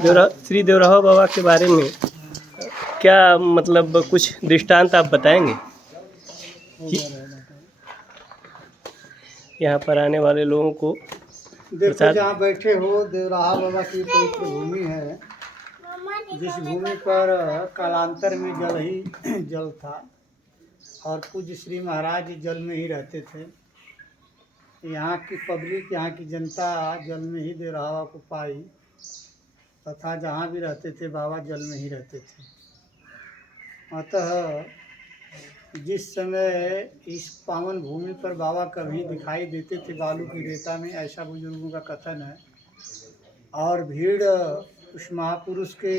श्री देवराहा बाबा के बारे में क्या मतलब कुछ दृष्टांत आप बताएंगे कि यहाँ पर आने वाले लोगों को देखो, जहाँ बैठे हो देवराहा बाबा की पवित्र भूमि है, जिस भूमि पर कालांतर में जल ही जल था और पूज्य श्री महाराज जल में ही रहते थे। यहाँ की पब्लिक, यहाँ की जनता जल में ही देवराहा बाबा को पाई तथा जहाँ भी रहते थे बाबा जल में ही रहते थे। अतः जिस समय इस पावन भूमि पर बाबा कभी दिखाई देते थे बालू की रेता में, ऐसा बुजुर्गों का कथन है, और भीड़ उस महापुरुष के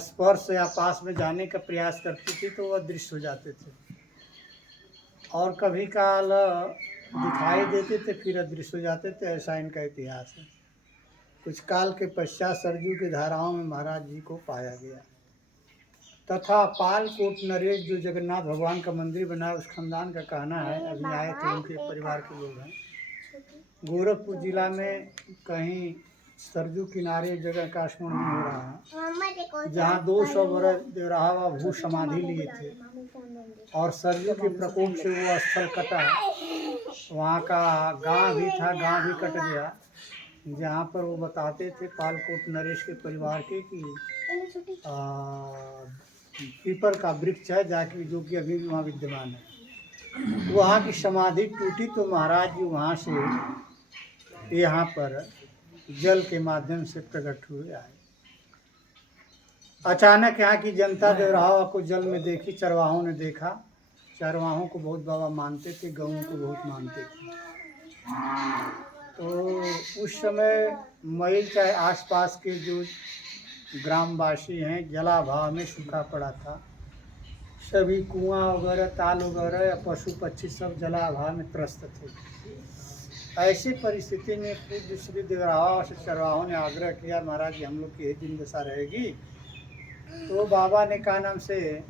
स्पर्श या पास में जाने का प्रयास करती थी तो वह अदृश्य हो जाते थे, और कभी काल दिखाई देते थे फिर अदृश्य हो जाते थे। ऐसा इनका इतिहास है। कुछ काल के पश्चात सरजू की धाराओं में महाराज जी को पाया गया तथा पालकोट नरेश जो जगन्नाथ भगवान का मंदिर बना उस खानदान का कहना है, अभी आए थे उनके परिवार के लोग हैं, गोरखपुर जिला में कहीं सरजू किनारे जगह का स्मरण हो रहा है, जहाँ 200 वर्ष देवराहा बाबा भू समाधि लिए थे और सरजू के प्रकोप से वो स्थल कटा। वहाँ का गांव भी था, गांव भी कट गया, जहाँ पर वो बताते थे पालकोट नरेश के परिवार के कि पीपल का वृक्ष है जाके, जो कि अभी भी वहाँ विद्यमान है। वहाँ की समाधि टूटी तो महाराज जी वहाँ से यहाँ पर जल के माध्यम से प्रकट हुए आए। अचानक यहाँ की जनता देवराहा को जल में देखी, चरवाहों ने देखा। चरवाहों को बहुत बाबा मानते थे, गऊं को बहुत मानते थे। तो उस समय मैल चाहे आसपास के जो ग्रामवासी हैं जलाभाव में सूखा पड़ा था। सभी कुआं वगैरह, ताल वगैरह या पशु पक्षी सब जलाभाव में त्रस्त थे। ऐसी परिस्थिति में पूज्य श्री देवराहा से चरवाहों ने आग्रह किया, महाराज जी हम लोग की यही दिन दशा रहेगी। तो बाबा ने कहा नाम से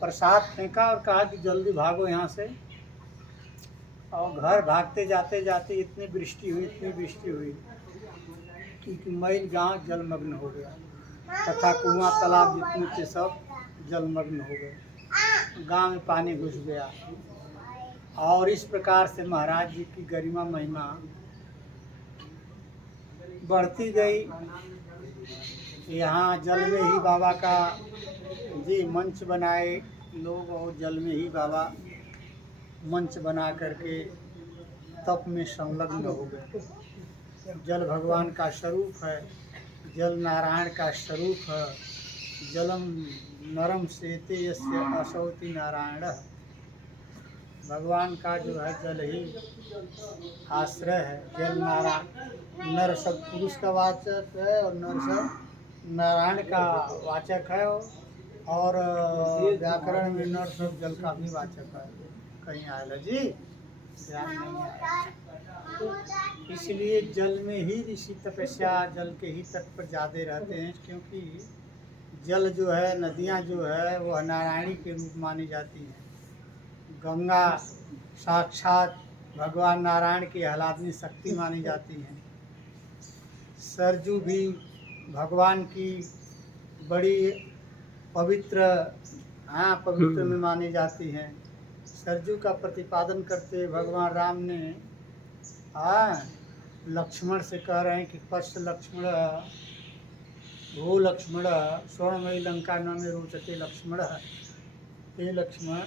प्रसाद फेंका और कहा कि जल्दी भागो यहाँ से। और घर भागते जाते जाते इतनी वृष्टि हुई कि मैल गांव जलमग्न हो गया तथा कुआं तालाब जितने थे सब जलमग्न हो गए। गांव में पानी घुस गया और इस प्रकार से महाराज जी की गरिमा महिमा बढ़ती गई। यहाँ जल में ही बाबा का जी मंच बनाए लोग, और जल में ही बाबा मंच बना करके तप में संलग्न हो गए। जल भगवान का स्वरूप है, जल नारायण का स्वरूप है। जलम नरम सेते यस्य असौति नारायण। भगवान का जो है जल ही आश्रय है। जल नारायण, नर सब पुरुष का वाचक है और नर सब नारायण का वाचक है, और व्याकरण में नर सब जल का भी वाचक है। कहीं आयल जी ध्यान नहीं आया। इसलिए जल में ही ऋषि तपस्या जल के ही तट पर ज़्यादा रहते हैं, क्योंकि जल जो है, नदियाँ जो है वो नारायणी के रूप मानी जाती हैं। गंगा साक्षात भगवान नारायण की आह्लादनी शक्ति मानी जाती हैं। सरजू भी भगवान की बड़ी पवित्र पवित्र में मानी जाती हैं। सरजू का प्रतिपादन करते भगवान राम ने लक्ष्मण से कह रहे हैं कि पश्च लक्ष्मण भू लक्ष्मण स्वर्णमयी लंका न में रोचते लक्ष्मण। हे लक्ष्मण,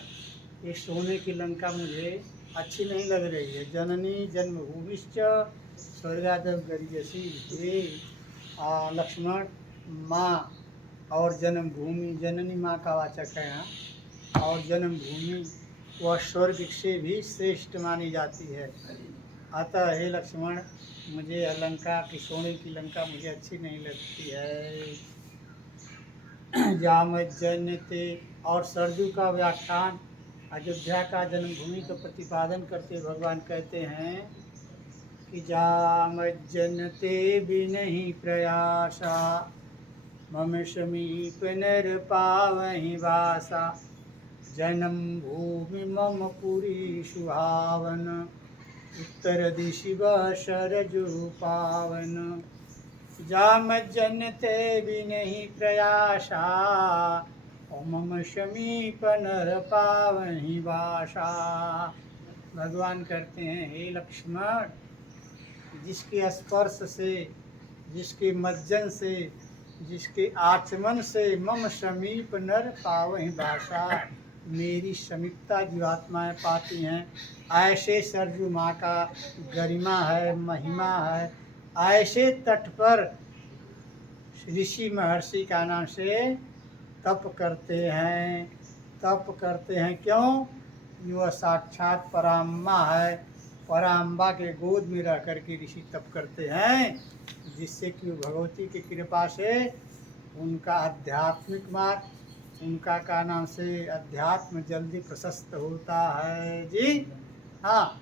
ये सोने की लंका मुझे अच्छी नहीं लग रही है। जननी जन्मभूमिश्च स्वर्गादव गरीयसी। हे लक्ष्मण, माँ और जन्मभूमि, जननी माँ का वाचक है यहाँ, और जन्मभूमि वह स्वर्ग से भी श्रेष्ठ मानी जाती है। अतः हे लक्ष्मण, मुझे लंका की सोने की लंका मुझे अच्छी नहीं लगती है। जामज्जन्यते। और सरजू का व्याख्यान अयोध्या का जन्मभूमि का प्रतिपादन करते भगवान कहते हैं कि जामज्जन्यते बिनहि प्रयासा मम समीप नर पावहि वासा। जन्म भूमि मम पुरी सुहावन उत्तर दिशि वह सरजू पावन, जाम जनते भी नहीं प्रयासा, और मम समीप नर पावहि वासा। भगवान कहते हैं, हे लक्ष्मण, जिसके स्पर्श से, जिसके मज्जन से, जिसके आचमन से मम समीप नर पावहि वासा, मेरी समीपता जीवात्माएं पाती हैं, ऐसे सरजू माँ का गरिमा है, महिमा है। ऐसे तट पर ऋषि महर्षि का नाम से तप करते हैं। तप करते हैं क्यों? वह साक्षात पराम्बा है। पराम्बा के गोद में रह करके ऋषि तप करते हैं, जिससे कि भगवती की कृपा से उनका आध्यात्मिक मार्ग, उनका का नाम से अध्यात्म जल्दी प्रशस्त होता है। जी हाँ,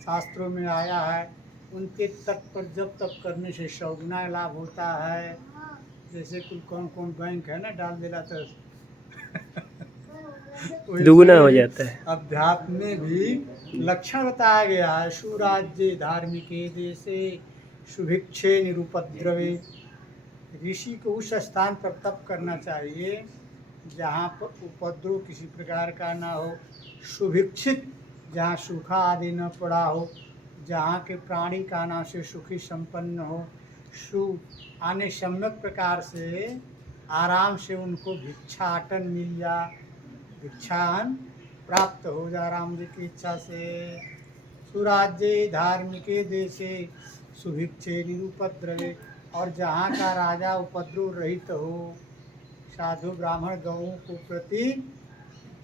शास्त्रों में आया है, उनके तट पर जब तप करने से 100 गुना लाभ होता है। जैसे कुल कौन कौन बैंक है ना, डाल देला तो दुगुना हो जाता है। अध्यात्म में भी लक्षण बताया गया है। सुराज्य धार्मिके देशे सुभिक्षे निरुपद्रवे। ऋषि को उस स्थान पर तप करना चाहिए जहाँ पर उपद्रव किसी प्रकार का ना हो, सुभिक्षित, जहाँ सूखा आदि न पड़ा हो, जहाँ के प्राणी का नाम से सुखी संपन्न हो, आने सम्यक प्रकार से आराम से उनको भिक्षाटन मिल जा, भिक्षान प्राप्त हो जा राम जी की इच्छा से। सुराज्य धार्मिके देशे सुभिक्षे निरुपद्रवे। और जहाँ का राजा उपद्रव रहित हो, साधु ब्राह्मण गौओं को प्रति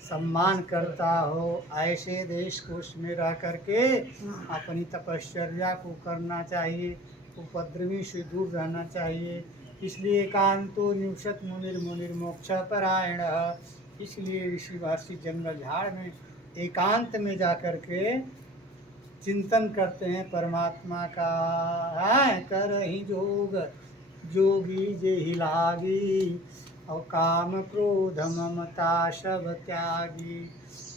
सम्मान करता हो, ऐसे देश को उसमें रह करके अपनी तपश्चर्या को करना चाहिए, उपद्रवी से दूर रहना चाहिए। इसलिए एकांतो निवसत मुनिर्मोक्ष परायण। इसलिए ऋषि महर्षि जंगल झाड़ में एकांत में जा कर के चिंतन करते हैं परमात्मा का। है कर ही जोग जोगी जे ही लागी, और काम क्रोध ममता सब त्यागी,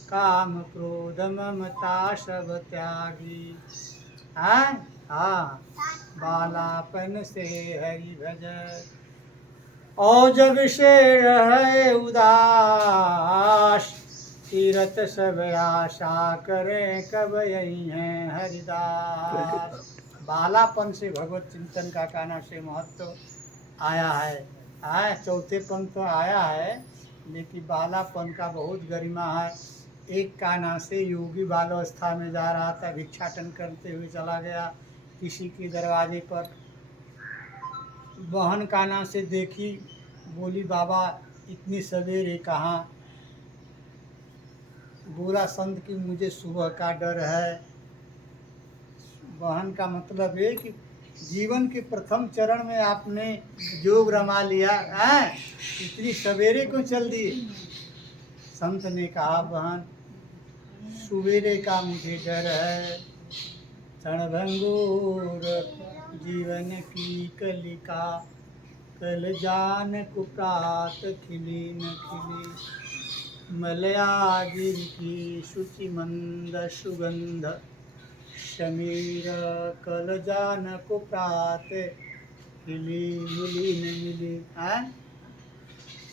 काम क्रोध ममता सब त्यागी। हाँ हाँ, बालापन से हरि भज, और जब से रहे उदास, तीरथ सब आशा करें कब यही हैं हरिदास। बालापन से भगवत चिंतन का काना से महत्व आया है। चौथे पंथ तो आया है, लेकिन बालापन का बहुत गरिमा है। एक काना से योगी बालावस्था में जा रहा था, भिक्षाटन करते हुए चला गया किसी के दरवाजे पर। बहन काना से देखी, बोली बाबा इतनी सवेरे कहाँ? बोला संत की मुझे सुबह का डर है। बहन का मतलब है कि जीवन के प्रथम चरण में आपने योग रमा लिया है, इतनी सवेरे क्यों चल दिए? संत ने कहा बहन सवेरे का मुझे डर है, क्षणभंगुर जीवन की कलिका, कल जान को प्रात खिली न खिली, मलयागिर की शुचि मंद सुगंध, समीर कल जान को प्रात खिली मिली न मिली।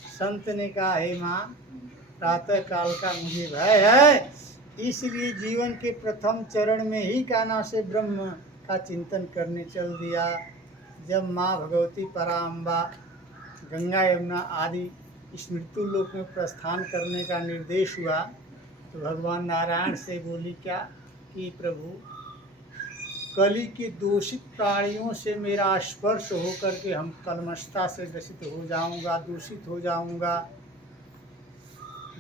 संत ने कहा हे माँ, प्रातः काल का मुझे भय है, इसलिए जीवन के प्रथम चरण में ही काना से ब्रह्म का चिंतन करने चल दिया। जब माँ भगवती पराम्बा गंगा यमुना आदि इस मृत्यु लोक में प्रस्थान करने का निर्देश हुआ, तो भगवान नारायण से बोली क्या कि प्रभु कली के दूषित प्राणियों से मेरा स्पर्श होकर के हम कलमशता से ग्रसित हो जाऊंगा, दूषित हो जाऊंगा।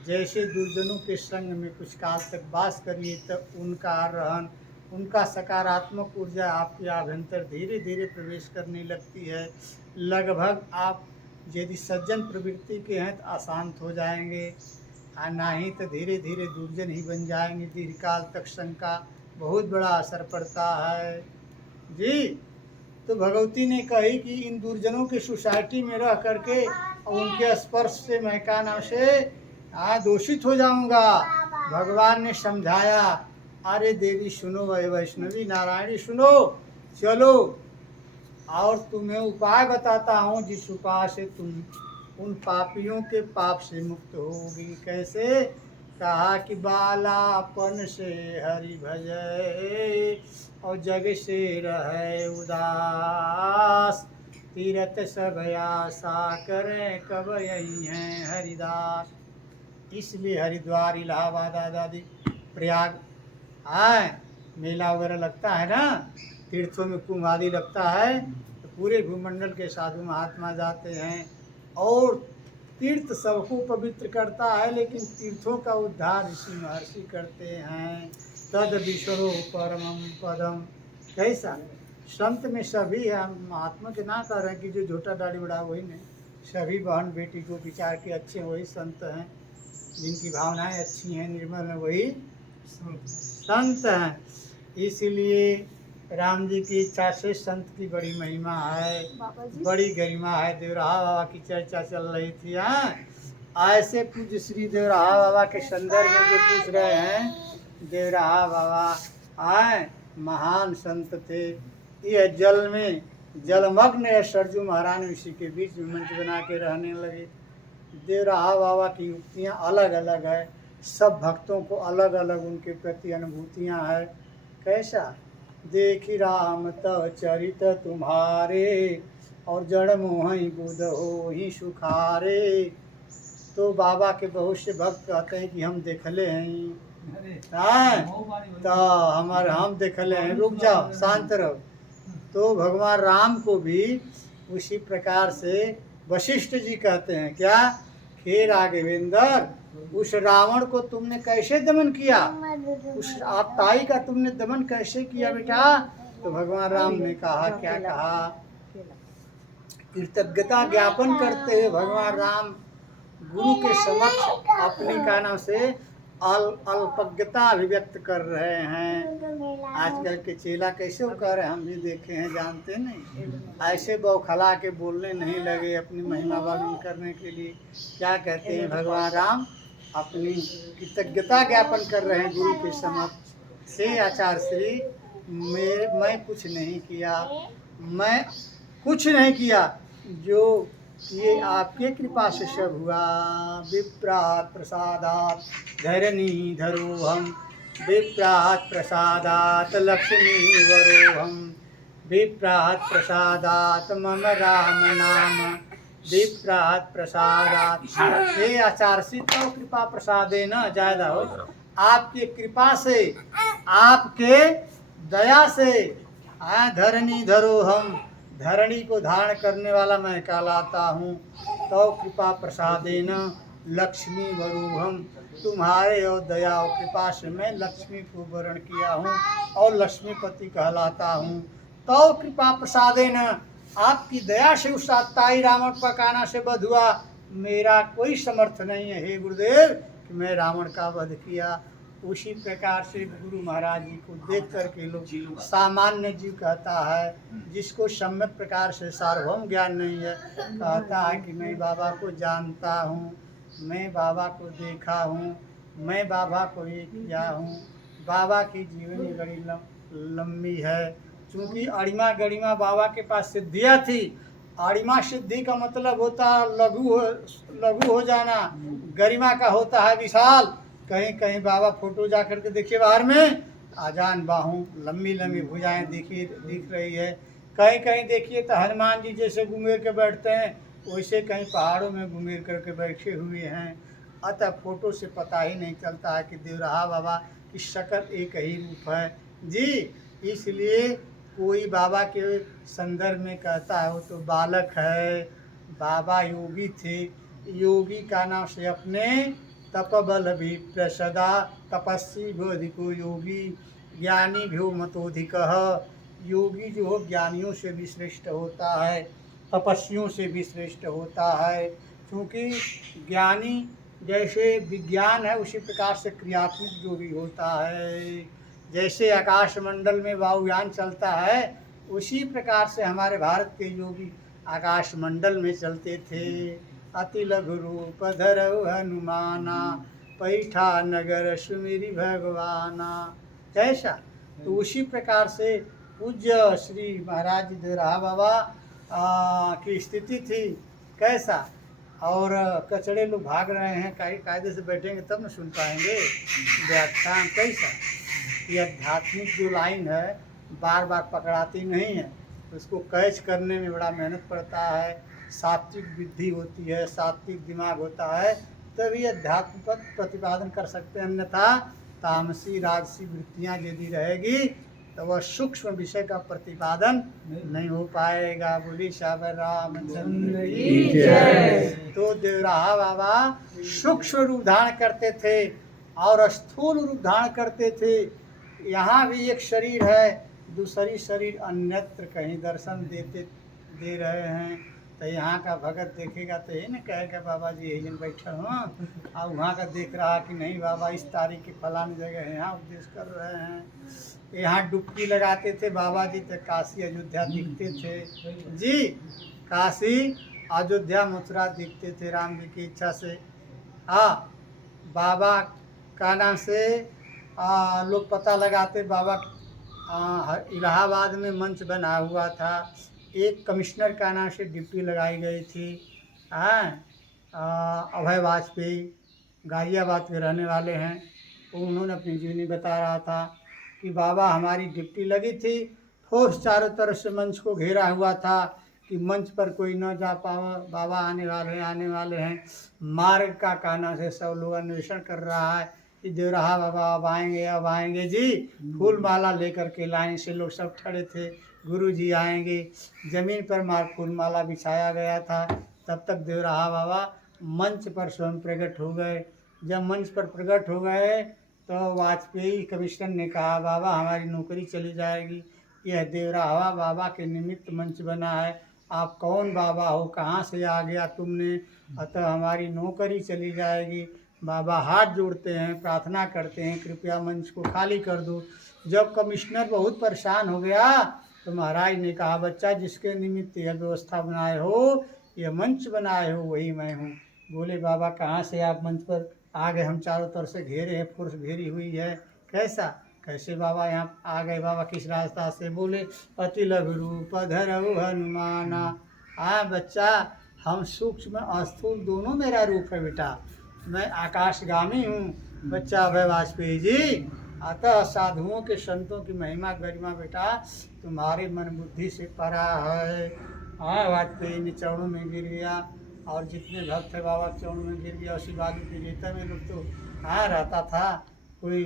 जैसे दुर्जनों के संग में कुछ काल तक वास करिए तब उनका रहन, उनका सकारात्मक ऊर्जा आपके आभ्यंतर धीरे धीरे प्रवेश करने लगती है। लगभग आप यदि सज्जन प्रवृत्ति के हैं तो अशांत हो जाएंगे, और ना ही तो धीरे धीरे दुर्जन ही बन जाएंगे। दीर्घकाल तक संग का बहुत बड़ा असर पड़ता है। जी तो भगवती ने कही कि इन दुर्जनों की सोसाइटी में रह करके और उनके स्पर्श से मैं का नाम से दूषित हो जाऊंगा। भगवान ने समझाया अरे देवी सुनो, वह वैष्णवी नारायणी सुनो, चलो और तुम्हें उपाय बताता हूँ जिस उपाय से तुम उन पापियों के पाप से मुक्त होगी। कैसे? कहा कि बालापन से हरि भजय और जग से रहे उदास, तीरथ सब आशा करें कब यही हैं हरिदास। इसलिए हरिद्वार, इलाहाबाद आदि प्रयाग मेला वगैरह लगता है ना, तीर्थों में कुंभ आदि लगता है, तो पूरे भूमंडल के साधु महात्मा जाते हैं। और तीर्थ सबको पवित्र करता है, लेकिन तीर्थों का उद्धार ऋषि महर्षि करते हैं। तद विश्वरो परमम पदम। कैसा? संत में सभी है, महात्मा के ना कह रहे हैं कि जो झोटा दाढ़ी बड़ा वही नहीं, सभी बहन बेटी को विचार के अच्छे वही संत हैं, जिनकी भावनाएं अच्छी हैं, निर्मल हैं, वही संत हैं। इसलिए राम जी की इच्छा से संत की बड़ी महिमा है, बड़ी गरिमा है। देवराहा बाबा की चर्चा चल रही थी। ऐसे पूज्य श्री देवराहा बाबा के संदर्भ में जो पूछ रहे हैं, देवराहा बाबा महान संत थे। यह जल में जलमग्न सरजू महाराज ऋषि के बीच में मंच बना के रहने लगे। देवराहा बाबा की युक्तियाँ अलग अलग है, सब भक्तों को अलग अलग उनके प्रति अनुभूतियाँ है। कैसा? देखी राम तव चरित तुम्हारे और जड़ मोहि बुध हो ही सुखारे। तो बाबा के बहुत से भक्त कहते हैं कि हम देखले हैं, तो हम देखले हैं, रुक जाओ शांत रहो। तो भगवान राम को भी उसी प्रकार से वशिष्ठ जी कहते हैं, क्या? हे राघवेंद्र, उस रावण को तुमने कैसे दमन किया, उस आपताई का तुमने दमन कैसे किया बेटा? तो भगवान राम ने कहा, क्या कहा? कृतज्ञता ज्ञापन करते हुए भगवान राम गुरु के समक्ष अपनी का नाम से अल्पज्ञता अभिव्यक्त कर रहे हैं। आजकल के चेला कैसे वो कर रहे हैं, हम भी देखे हैं, जानते नहीं, ऐसे बौखला के बोलने नहीं लगे अपनी महिमा वर्णन करने के लिए। क्या कहते हैं भगवान राम? अपनी कृतज्ञता ज्ञापन कर रहे हैं गुरु के समक्ष। हे आचार्य श्री, मैं कुछ नहीं किया, मैं कुछ नहीं किया, जो ये आपके कृपा से सब हुआ। विप्रात प्रसादात धरणी धरोहम, विप्रात प्रसादात लक्ष्मी वरोहम, विप्रात प्रसादात मम राम नाम, विप्रात प्रसादात। हे आचार्य, तो कृपा प्रसादे न ज्यादा हो, आपके कृपा से, आपके दया से धरणी धरोहम, धरणी को धारण करने वाला मैं कहलाता हूँ। तो कृपा प्रसादेन लक्ष्मी वरूहम, तुम्हारे और दया और कृपा से मैं लक्ष्मी को वरण किया हूँ और लक्ष्मीपति कहलाता हूँ। तो कृपा प्रसादेन, आपकी दया से उस आत्ताई रावण पकाना से वध हुआ। मेरा कोई समर्थ नहीं है हे गुरुदेव कि मैं रावण का वध किया। उसी प्रकार से गुरु महाराज जी को देख करके लोग सामान्य जीव कहता है, जिसको सम्यक प्रकार से सार्वभौम ज्ञान नहीं है, कहता है कि मैं बाबा को जानता हूँ, मैं बाबा को देखा हूँ, मैं बाबा को ये किया हूँ। बाबा की जीवनी बड़ी लंबी है, क्योंकि अड़िमा गड़िमा बाबा के पास सिद्धियाँ थी। अड़िमा सिद्धि का मतलब होता है लघु हो जाना, गरिमा का होता है विशाल। कहीं कहीं बाबा फोटो जा करके देखिए बाहर में, आजान बाहों, लंबी लंबी भुजाएं दिख रही है। कहीं कहीं देखिए तो हनुमान जी जैसे घुमेर के बैठते हैं, वैसे कहीं पहाड़ों में घुमेर करके बैठे हुए हैं। अतः फोटो से पता ही नहीं चलता है कि देवराहा बाबा की शक्ल एक ही रूप है जी। इसलिए कोई बाबा के संदर्भ में कहता है वो तो बालक है, बाबा योगी थे, योगी का नाम से अपने तपबल भी प्रसदा, तपस्वी भो अधिको योगी, ज्ञानी भ्यो मतोधिक। योगी जो हो ज्ञानियों से भी श्रेष्ठ होता है, तपस्वियों से भी श्रेष्ठ होता है। क्योंकि ज्ञानी जैसे विज्ञान है, उसी प्रकार से क्रियात्मक जो भी होता है। जैसे आकाश मंडल में वायुयान चलता है, उसी प्रकार से हमारे भारत के योगी आकाश मंडल में चलते थे। अति लघु रूप धरऊ हनुमाना, पैठा नगर सुमिरि भगवाना। कैसा। तो उसी प्रकार से पूज्य श्री महाराज देवराहा बाबा की स्थिति थी। कैसा। और कचड़े लोग भाग रहे हैं, कायदे से बैठेंगे तब न सुन पाएंगे व्याख्यान। कैसा। ये आध्यात्मिक जो लाइन है बार बार पकड़ाती नहीं है, उसको कैच करने में बड़ा मेहनत पड़ता है, सात्विक बुद्धि होती है, सात्विक दिमाग होता है, तभी अध्यात्म पर प्रतिपादन कर सकते हैं। अन्यथा तामसी राजसी वृत्तियाँ यदि रहेगी तो वह सूक्ष्म विषय का प्रतिपादन नहीं हो पाएगा। बोली श्यावर रामचंद्र की जय। तो देवराहा बाबा सूक्ष्म रूप धारण करते थे और स्थूल रूप धारण करते थे। यहाँ भी एक शरीर है, दूसरी शरीर अन्यत्र कहीं दर्शन दे रहे हैं। तो यहाँ का भगत देखेगा तो ये न कहेगा बाबा जी यही जन बैठे हों, और वहाँ का देख रहा कि नहीं बाबा इस तारीख की फलानी जगह यहाँ उपदेश कर रहे हैं। यहाँ डुबकी लगाते थे बाबा जी तो काशी अयोध्या दिखते थे जी, काशी अयोध्या मथुरा दिखते थे राम जी की इच्छा से। हाँ, बाबा का नाम से लोग पता लगाते। बाबा इलाहाबाद में मंच बना हुआ था, एक कमिश्नर का नाम से ड्यूटी लगाई गई थी। अभय वाजपेयी गाजियाबाद के रहने वाले हैं, तो उन्होंने अपनी जीवनी बता रहा था कि बाबा हमारी ड्यूटी लगी थी, फोर्स चारों तरफ से मंच को घेरा हुआ था कि मंच पर कोई न जा पावा, बाबा आने वाले हैं। मार्ग का कहना से सब लोग अन्वेषण कर रहा है कि देवराहा बाबा अब आएंगे जी। फूल माला लेकर के लाइन से लोग सब खड़े थे, गुरु जी आएंगे। जमीन पर फूल माला बिछाया गया था। तब तक देवराहा बाबा मंच पर स्वयं प्रकट हो गए। जब मंच पर प्रकट हो गए तो वाजपेयी कमिश्नर ने कहा बाबा हमारी नौकरी चली जाएगी, यह देवराहा बाबा के निमित्त मंच बना है, आप कौन बाबा हो, कहाँ से आ गया तुमने, अतः हमारी नौकरी चली जाएगी। बाबा हाथ जोड़ते हैं, प्रार्थना करते हैं कृपया मंच को खाली कर दो। जब कमिश्नर बहुत परेशान हो गया तो महाराज ने कहा बच्चा जिसके निमित्त यह व्यवस्था बनाए हो, यह मंच बनाए हो, वही मैं हूँ। बोले बाबा कहाँ से आप मंच पर आ गए, हम चारों तरफ से घेरे हैं, फोर्स घेरी हुई है। कैसे बाबा यहाँ आ गए, बाबा किस रास्ता से। बोले अति लघु रूप धरऊ हनुमाना। हाँ बच्चा, हम सूक्ष्म स्थूल दोनों मेरा रूप है बेटा, मैं आकाशगामी हूँ बच्चा अभय वाजपेयी जी। अतः साधुओं के संतों की महिमा गरिमा बेटा तुम्हारे मन बुद्धि से परा है। हाँ, वाजपेयी ने चरणों में गिर गया और जितने भक्त थे बाबा चरणों में गिर गया। उसी बालू की रेता में लोग तो रहता था, कोई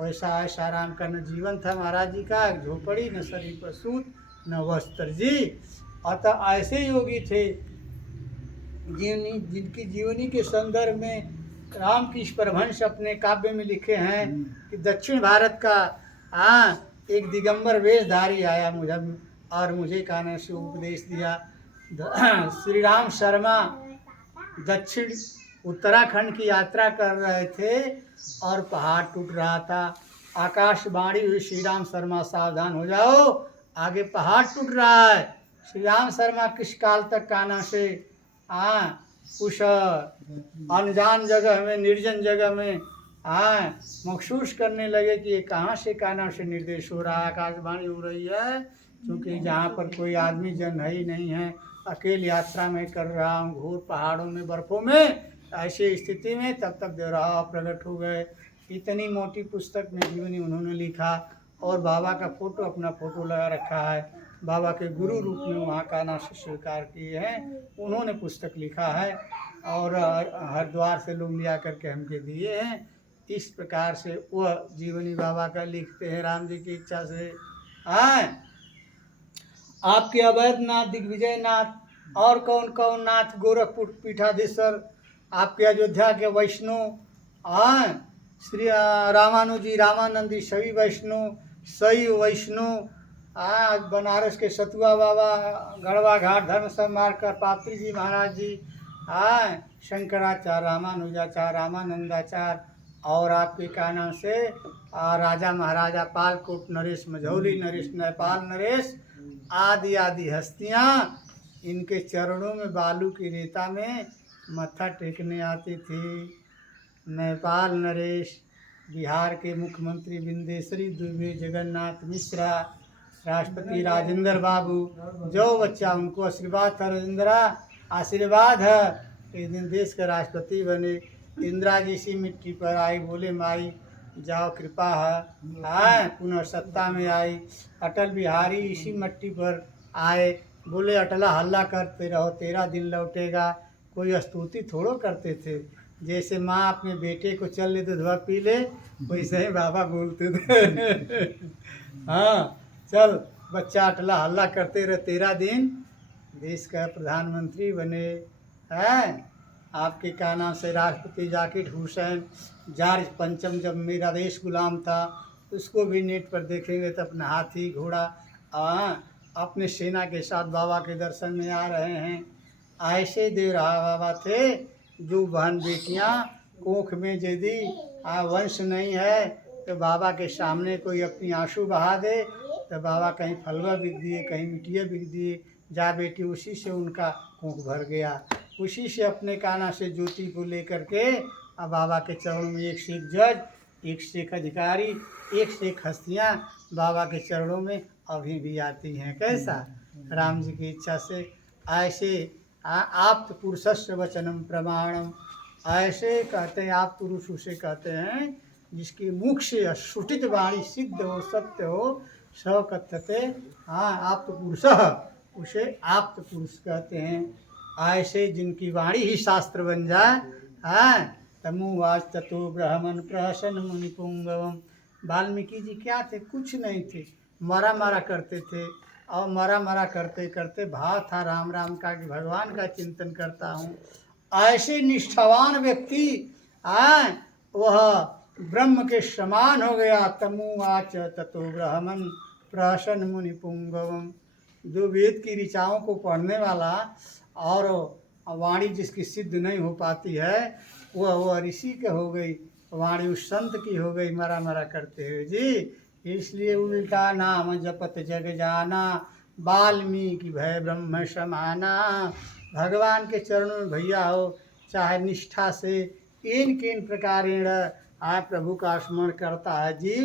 ऐसा आराम का न जीवन था महाराज जी का, झोपड़ी न शरीर पर सूत न वस्त्र जी। अतः ऐसे योगी थे जिनकी जीवनी के संदर्भ में रामकृष्ण परमहंस अपने काव्य में लिखे हैं कि दक्षिण भारत का एक दिगंबर वेशधारी आया मुझे कहने से उपदेश दिया। श्री राम शर्मा दक्षिण उत्तराखंड की यात्रा कर रहे थे और पहाड़ टूट रहा था। आकाशवाणी हुई श्री राम शर्मा सावधान हो जाओ, आगे पहाड़ टूट रहा है। श्री राम शर्मा किस काल तक काना से उस अनजान जगह में, निर्जन जगह में महसूस करने लगे कि ये कहाँ से काना से निर्देश हो रहा है, आकाशवाणी हो रही है। क्योंकि जहाँ पर कोई आदमी जन है ही नहीं है, अकेले यात्रा में कर रहा हूँ घोर पहाड़ों में बर्फों में, ऐसी स्थिति में तब तक देवराहा प्रकट हो गए। इतनी मोटी पुस्तक में जीवनी उन्होंने लिखा और बाबा का फोटो, अपना फोटो लगा रखा है। बाबा के गुरु रूप में वहाँ का नाम स्वीकार किए हैं, उन्होंने पुस्तक लिखा है और हरिद्वार से लोग लिया करके हमके दिए हैं। इस प्रकार से वह जीवनी बाबा का लिखते हैं राम जी की इच्छा से। आपके अवैधनाथ, दिग्विजय नाथ और कौन कौन नाथ, गोरखपुर पीठाधीश्वर, आपके अयोध्या के वैष्णव, श्री रामानुजी, रामानंदी, सभी वैष्णव, शैव वैष्णव, बनारस के सतुआ बाबा, गढ़वा घाट धर्म समारकर पात्री जी महाराज जी, शंकराचार्य, रामानुजाचार्य, रामानंदाचार्य और आपके का नाम से राजा महाराजा पालकोट नरेश, मझौली नरेश, नेपाल नरेश आदि आदि हस्तियाँ इनके चरणों में बालू की रेता में मत्था टेकने आती थी। नेपाल नरेश, बिहार के मुख्यमंत्री बिंदेश्वरी दुबे, जगन्नाथ मिश्रा, राष्ट्रपति राजेंद्र बाबू, जो बच्चा उनको आशीर्वाद था, राजेंद्रा आशीर्वाद है एक दिन देश का राष्ट्रपति बने। इंदिरा जी इसी मिट्टी पर आई, बोले माई जाओ कृपा है पुनः सत्ता में आई। अटल बिहारी इसी मिट्टी पर आए, बोले अटला हल्ला करते रहो 13 दिन लौटेगा। कोई स्तुति थोड़ो करते थे, जैसे माँ अपने बेटे को चल ले दूधवा पी ले, वैसे ही बाबा बोलते थे। हाँ चल बच्चा अटला हल्ला करते रहे 13 दिन, देश का प्रधानमंत्री बने हैं। आपके क्या नाम से राष्ट्रपति जाकिर हुसैन जॉर्ज पंचम, जब मेरा देश गुलाम था, उसको भी नेट पर देखेंगे तो अपना हाथी घोड़ा अपने सेना के साथ बाबा के दर्शन में आ रहे हैं। ऐसे दे रहा बाबा थे, जो बहन बेटियां कोख में यदि वंश नहीं है तो बाबा के सामने कोई अपनी आंसू बहा दे तो बाबा कहीं फलवा बिक दिए, कहीं मिट्टिया बिक दिए, जा बेटी उसी से उनका कोख भर गया। उसी से अपने काना से ज्योति को लेकर के अब बाबा के चरणों में एक से एक जज, एक से एक अधिकारी, एक से एक हस्तियाँ बाबा के चरणों में अभी भी आती हैं। कैसा राम जी की इच्छा से ऐसे आप पुरुषस्य वचनम प्रमाणम, ऐसे कहते हैं आप पुरुष उसे कहते हैं जिसकी मुख से श्रुतित वाणी सिद्ध हो, सत्य हो, स कथ्यते। हाँ आप पुरुष, उसे आप पुरुष कहते हैं। ऐसे जिनकी वाणी ही शास्त्र बन जाए। हाँ तमुवाच ततो ब्राह्मण प्रहसन मुनिपुंगवम। वाल्मीकि जी क्या थे? कुछ नहीं थे, मरा मरा करते थे। और मरा मरा करते करते भाव था राम राम का कि भगवान का चिंतन करता हूँ। ऐसे निष्ठावान व्यक्ति वह ब्रह्म के समान हो गया। तमुवाच ततो ब्राह्मण प्रहसन मुनिपुंगवम। जो वेद की ऋचाओं को पढ़ने वाला और वाणी जिसकी सिद्ध नहीं हो पाती है, वह ऋषि के हो गई, वाणी उस संत की हो गई मरा मरा करते हुए जी। इसलिए उनका नाम जपत जग जाना, वाल्मीकि भय ब्रह्म समाना। भगवान के चरणों में भैया हो, चाहे निष्ठा से इन किन प्रकारेण प्रभु का स्मरण करता है जी,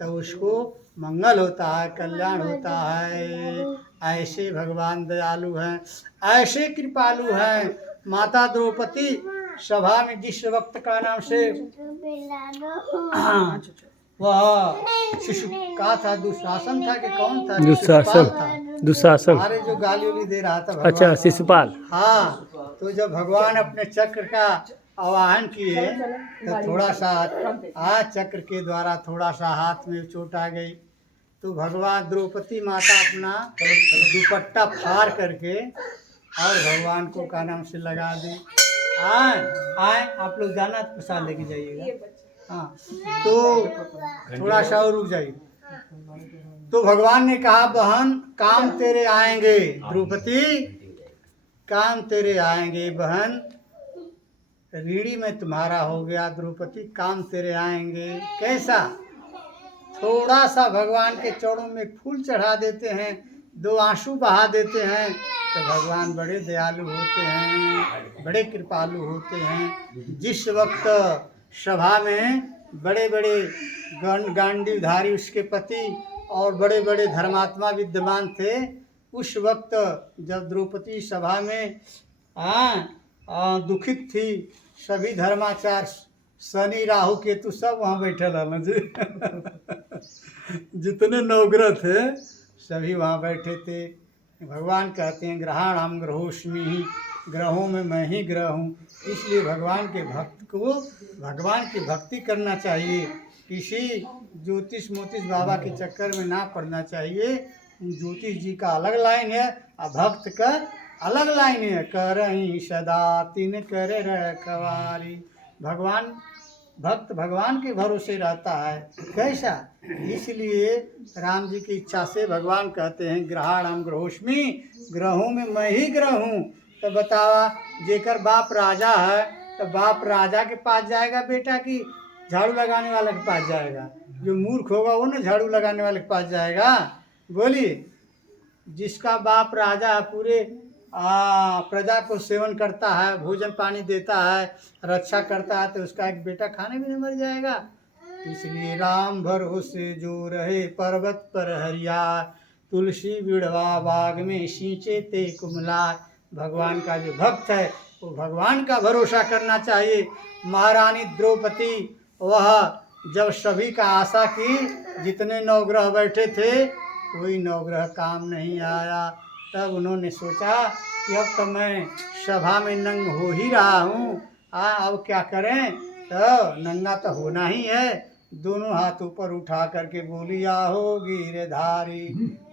तो उसको मंगल होता है, कल्याण होता है। ऐसे भगवान दयालु हैं, ऐसे कृपालु हैं। माता द्रौपदी सभा में जिस वक्त का नाम से वह शिशु का था, दुशासन था कि कौन था? दुशासन था। दुशासन, अरे जो गाली उली दे रहा था भगवान। अच्छा शिशुपाल। हाँ तो जब भगवान अपने चक्र का आवाहन किए तो थोड़ा सा चक्र के द्वारा थोड़ा सा हाथ में चोट आ गई, तो भगवान द्रौपदी माता अपना दुपट्टा फाड़ करके और भगवान को का नाम से लगा दी। आए आप लोग जाना तो प्रसाद लेके जाइएगा। हाँ तो थोड़ा सा और रुक जाइए। तो भगवान ने कहा बहन काम तेरे आएंगे, द्रौपदी काम तेरे आएंगे बहन, रीढ़ी में तुम्हारा हो गया द्रौपदी, काम तेरे आएंगे। कैसा? थोड़ा सा भगवान के चरणों में फूल चढ़ा देते हैं, 2 आंसू बहा देते हैं, तो भगवान बड़े दयालु होते हैं, बड़े कृपालु होते हैं। जिस वक्त सभा में बड़े बड़े गांडीवधारी उसके पति और बड़े बड़े धर्मात्मा विद्यमान थे, उस वक्त जब द्रौपदी सभा में दुखित थी, सभी धर्माचार शनि राहु केतु सब वहाँ बैठे रहना जी। जितने नवग्रह थे सभी वहाँ बैठे थे। भगवान कहते हैं ग्रहाणाम ग्रहोष्मि ही, ग्रहों में मैं ही ग्रह हूँ। इसलिए भगवान के भक्त को भगवान की भक्ति करना चाहिए, किसी ज्योतिष मोतिष बाबा के चक्कर में ना पड़ना चाहिए। ज्योतिष जी का अलग लाइन है और भक्त का अलग लाइन है। करहीं सदा तिन करे रखवारी। भगवान भक्त भगवान के भरोसे रहता है। कैसा? इसलिए राम जी की इच्छा से भगवान कहते हैं ग्रहाणाम ग्रहोष्मि, ग्रहों में मैं ही ग्रह हूँ। तो बतावा जेकर बाप राजा है तो बाप राजा के पास जाएगा बेटा की झाड़ू लगाने वाले के पास जाएगा? जो मूर्ख होगा वो ना झाड़ू लगाने वाले के पास जाएगा। बोलिए, जिसका बाप राजा है पूरे प्रजा को सेवन करता है, भोजन पानी देता है, रक्षा करता है, तो उसका एक बेटा खाने में नहीं मर जाएगा? इसलिए राम भरोसे जो रहे पर्वत पर हरियार, तुलसी बिड़वा बाग में सींचे ते कुमलार। भगवान का जो भक्त है वो भगवान का भरोसा करना चाहिए। महारानी द्रौपदी वह जब सभी का आशा की, जितने नवग्रह बैठे थे कोई नवग्रह काम नहीं आया, तब उन्होंने सोचा कि अब तो मैं सभा में नंग हो ही रहा हूँ, अब क्या करें, तो नंगा तो होना ही है। दोनों हाथ ऊपर उठा करके बोली, आहो गिरधारी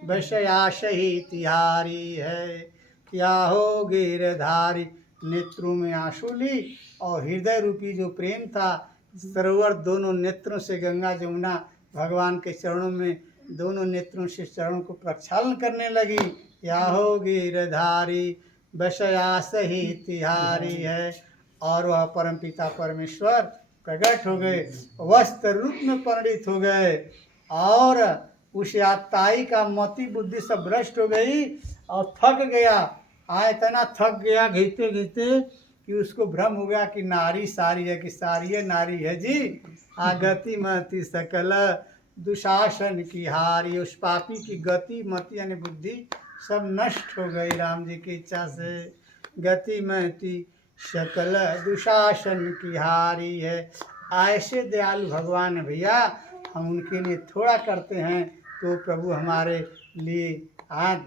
वैश्या सही तिहारी है, क्या हो गिरधारी। नेत्रों में आंसू ली और हृदय रूपी जो प्रेम था, सरोवर दोनों नेत्रों से गंगा जमुना भगवान के चरणों में दोनों नेत्रों से चरणों को प्रक्षालन करने लगी। या हो गिरधारी वैश्या सही तिहारी है। और वह परमपिता परमेश्वर प्रकट हो गए, वस्त्र रूप में परिणित हो गए, और उस आत्ताई का मति बुद्धि सब भ्रष्ट हो गई और थक गया। इतना थक गया घीते घीते कि उसको भ्रम हो गया कि नारी सारी है, कि सारी है नारी है जी। आगति मति सकल दुशासन की हारी। उस पापी की गति मति यानी बुद्धि सब नष्ट हो गई राम जी की इच्छा से। गति मति सकल दुशासन की हारी है। ऐसे दयालु भगवान है भैया, हम उनके लिए थोड़ा करते हैं तो प्रभु हमारे लिए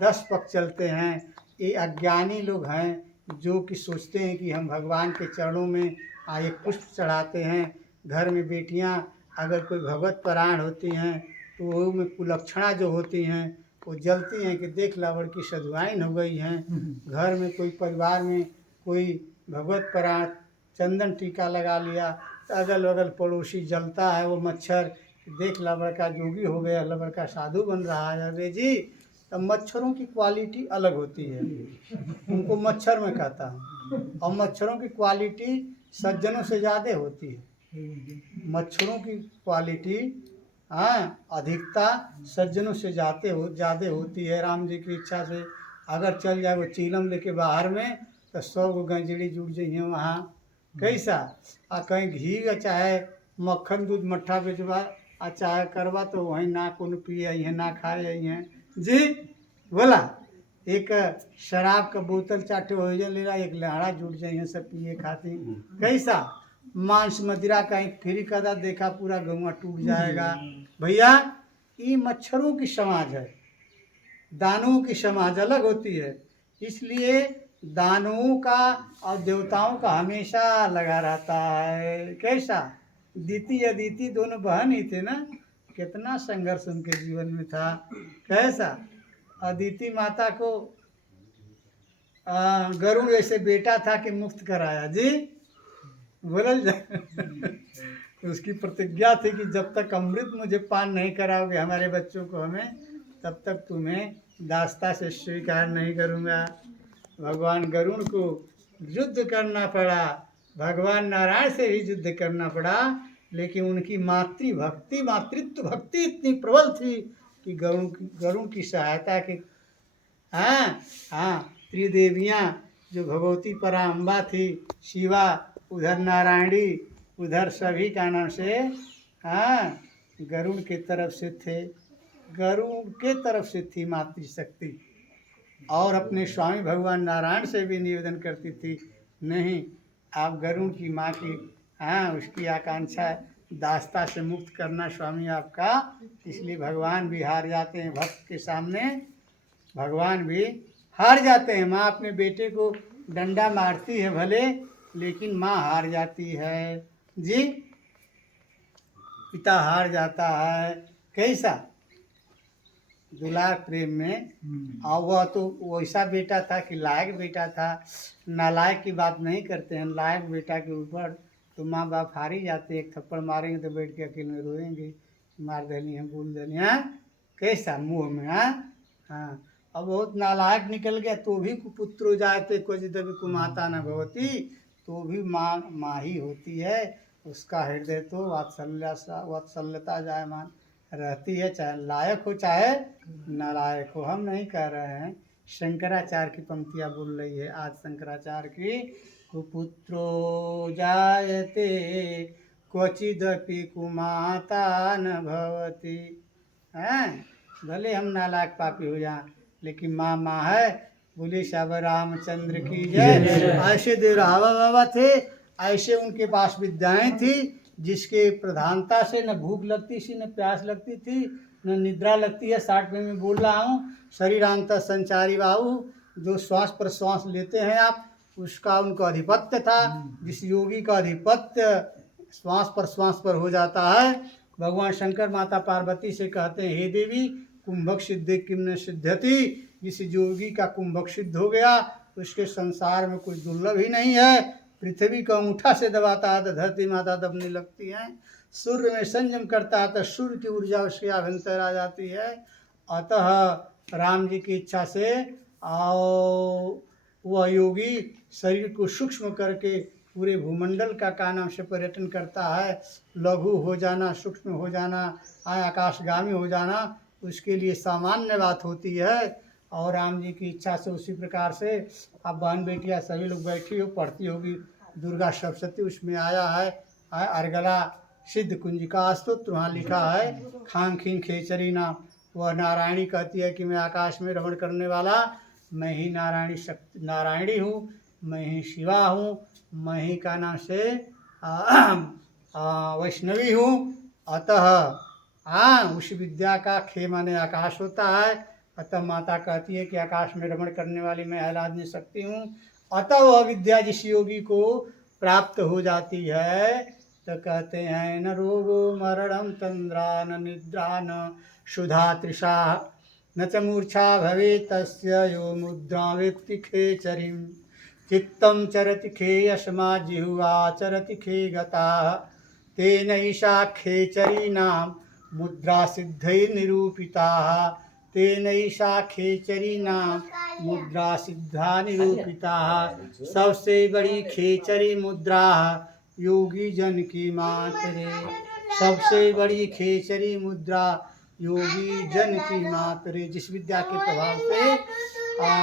10 पग चलते हैं। ये अज्ञानी लोग हैं जो कि सोचते हैं कि हम भगवान के चरणों में एक पुष्प चढ़ाते हैं। घर में बेटियां अगर कोई भगवत परायण होती हैं तो वो में कुलक्षणा जो होती हैं वो जलती हैं कि देख ला बड़की सधुआइन हो गई हैं। घर में कोई परिवार में कोई भगवत परायण चंदन टीका लगा लिया तो अगल बगल पड़ोसी जलता है वो मच्छर, देख ला बड़का जोगी हो गया, बड़का साधु बन रहा है। अरे जी, तब मच्छरों की क्वालिटी अलग होती है, उनको मच्छर में कहता हूँ। और मच्छरों की क्वालिटी सज्जनों से ज़्यादा होती है। मच्छरों की क्वालिटी अधिकता सज्जनों से ज़्यादा होती है। राम जी की इच्छा से अगर चल जाए वो चीलम लेके बाहर में तो 100 गो गंजड़ी जुड़ जाइए वहाँ। कैसा कहीं घी चाहे मक्खन दूध मट्ठा बेचवा चाहे करवा तो वहीं ना कौन पिए हैं ना खाए हैं जी। बोला एक शराब का बोतल चाटे हो ले रहा, एक लहड़ा जुट जाइए सब पिए खाते। कैसा मांस मदिरा का एक फ्री कदा देखा पूरा गौवा टूट जाएगा। भैया ये मच्छरों की समाज है, दानवों की समाज अलग होती है। इसलिए दानवों का और देवताओं का हमेशा लगा रहता है। कैसा दीति अदिति दोनों बहन ही थे ना, कितना संघर्ष उनके जीवन में था। कैसा अदिति माता को गरुड़ ऐसे बेटा था कि मुक्त कराया जी, बोलल जाए। उसकी प्रतिज्ञा थी कि जब तक अमृत मुझे पान नहीं कराओगे हमारे बच्चों को हमें, तब तक तुम्हें दास्ता से स्वीकार नहीं करूँगा। भगवान गरुड़ को युद्ध करना पड़ा, भगवान नारायण से भी युद्ध करना पड़ा, लेकिन उनकी मातृभक्ति मातृत्व भक्ति इतनी प्रबल थी कि गरुड़ की सहायता के त्रिदेवियाँ जो भगवती पराम्बा थी, शिवा उधर नारायणी उधर सभी का नाम से गरुड़ के तरफ से थे, गरुड़ के तरफ से थी मातृशक्ति। और अपने स्वामी भगवान नारायण से भी निवेदन करती थी, नहीं आप गरुड़ की माँ की उसकी आकांक्षा दास्ता से मुक्त करना स्वामी आपका। इसलिए भगवान भी हार जाते हैं भक्त के सामने, भगवान भी हार जाते हैं। माँ अपने बेटे को डंडा मारती है भले, लेकिन माँ हार जाती है जी, पिता हार जाता है। कैसा दुलार प्रेम में। और वह तो वैसा बेटा था कि लायक बेटा था, नालायक की बात नहीं करते हैं। लायक बेटा के ऊपर तो माँ बाप हार ही जाते, एक थप्पड़ मारेंगे तो बैठ के अकेले में रोएंगे, मार देनी है बोल देनी है कैसा मुँह में। हाँ अब बहुत नालायक निकल गया तो भी कुपुत्रो जाते क्वचित कुमाता न भवती, तो भी माँ ही होती है। उसका हृदय तो वात्सल्यता जायमान रहती है, चाहे लायक हो चाहे नालायक हो। हम नहीं कह रहे हैं, शंकराचार्य की पंक्तियाँ बोल रही है आज शंकराचार्य की। कुपुत्रो जायते क्वचिदपि कुमाता न भवती। हैं, भले हम नालायक पापी हो जाएं, लेकिन माँ माँ है। बोले सब रामचंद्र की जय। ऐसे देवराहा बाबा थे, ऐसे उनके पास विद्याएं थी जिसके प्रधानता से न भूख लगती थी, न प्यास लगती थी, न निद्रा लगती है। 60 में मैं बोल रहा हूँ, शरीरांत संचारी बाहु, जो श्वास प्रश्वास लेते हैं आप, उसका उनका अधिपत्य था। जिस योगी का अधिपत्य श्वास प्रश्वास पर हो जाता है, भगवान शंकर माता पार्वती से कहते हैं, हे देवी कुंभक सिद्धि किम न सिद्ध्यति। जिस योगी का कुंभक सिद्ध हो गया, उसके संसार में कोई दुर्लभ ही नहीं है। पृथ्वी को अंगूठा से दबाता है तो धरती माता दबने लगती है। सूर्य में संयम करता है तो सूर्य की ऊर्जा उसके आभ्यंतर आ जाती है। अतः राम जी की इच्छा से और वह योगी शरीर को सूक्ष्म करके पूरे भूमंडल का नाम से पर्यटन करता है। लघु हो जाना, सूक्ष्म हो जाना, आकाशगामी हो जाना उसके लिए सामान्य बात होती है। और राम जी की इच्छा से उसी प्रकार से अब बहन बेटियाँ सभी लोग बैठी हो, पढ़ती होगी दुर्गा सप्तशती, उसमें आया है अर्गला सिद्ध कुंजिका स्तोत्र, वहाँ लिखा है खांग खींग खेचरी नाम। वह नारायणी कहती है कि मैं आकाश में रमण करने वाला, मैं ही नारायणी हूँ, मैं ही शिवा हूँ, मैं ही का नाम से वैष्णवी हूँ। अतः उस विद्या का खे माने आकाश होता है। अतः माता कहती है कि आकाश में रमण करने वाली मैं आह्लादनी शक्ति हूँ। अतः वह विद्या जिस योगी को प्राप्त हो जाती है तो कहते हैं न रोगो मरणम तंद्रा न निद्रा न क्षुधा तृषा न च मूर्छा भवे तस्य यो मुद्रा व्यक्ति खेचरीं चित्तं चरति खे यस्मा जिह्वा चरति खे गता तेनैषा खेचरीणां मुद्रा सिद्धैर्निरूपिता तेनैषा खेचरीणां मुद्रा सिद्धा निरूपिता। सबसे बड़ी खेचरी मुद्रा योगी जन की मातरे, सबसे बड़ी खेचरी मुद्रा योगी जन की मातरे। जिस विद्या के प्रभाव से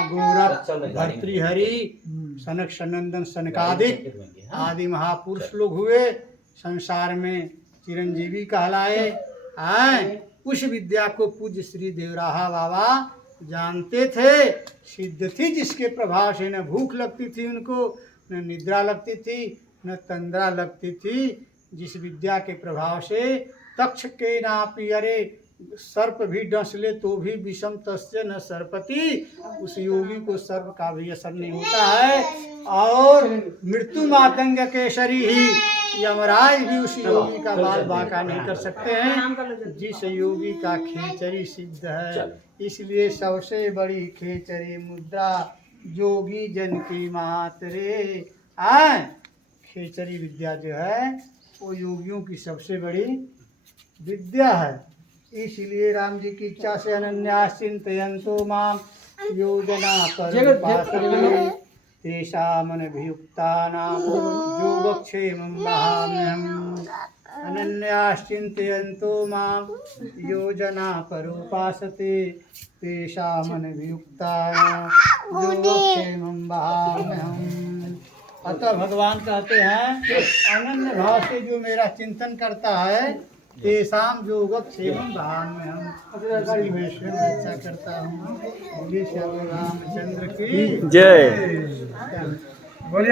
गोरख, भर्तृहरि, सनक सनंदन सनकादिक आदि महापुरुष लोग हुए, संसार में चिरंजीवी कहलाए हैं। उस विद्या को पूज्य श्री देवराहा बाबा जानते थे, सिद्ध थी, जिसके प्रभाव से न भूख लगती थी उनको, न निद्रा लगती थी, न तंद्रा लगती थी। जिस विद्या के प्रभाव से तक्ष के नापी, अरे सर्प भी डस ले तो भी विषम तस्य न सर्पति, उस योगी को सर्प का भी असर नहीं होता है। और मृत्यु मातंग केसरी ही, यमराज भी उस योगी का बाल बांका नहीं कर सकते हैं, जिस योगी का खेचरी सिद्ध है। इसलिए सबसे बड़ी खेचरी मुद्रा योगी जन की मातरे। खेचरी विद्या जो है वो योगियों की सबसे बड़ी विद्या है। इसलिए राम जी की इच्छा से अनन्यास चिंतयन्तो माम योजना पर तेषामनभियुक्तानां योगक्षेमं वहाम्यहम्। अनन्यास चिंतयन्तो माम योजना परोपासते तेषामनभियुक्तानां योगक्षेमं वहाम्यहम्। अतः भगवान कहते हैं अनन्य भाव से जो मेरा चिंतन करता है, तेषाम योगक्षेमं वहाम्यहम्, मैं स्वयं रक्षा करता हूँ। बोलिए श्री रामचंद्र की जय। बोलिए।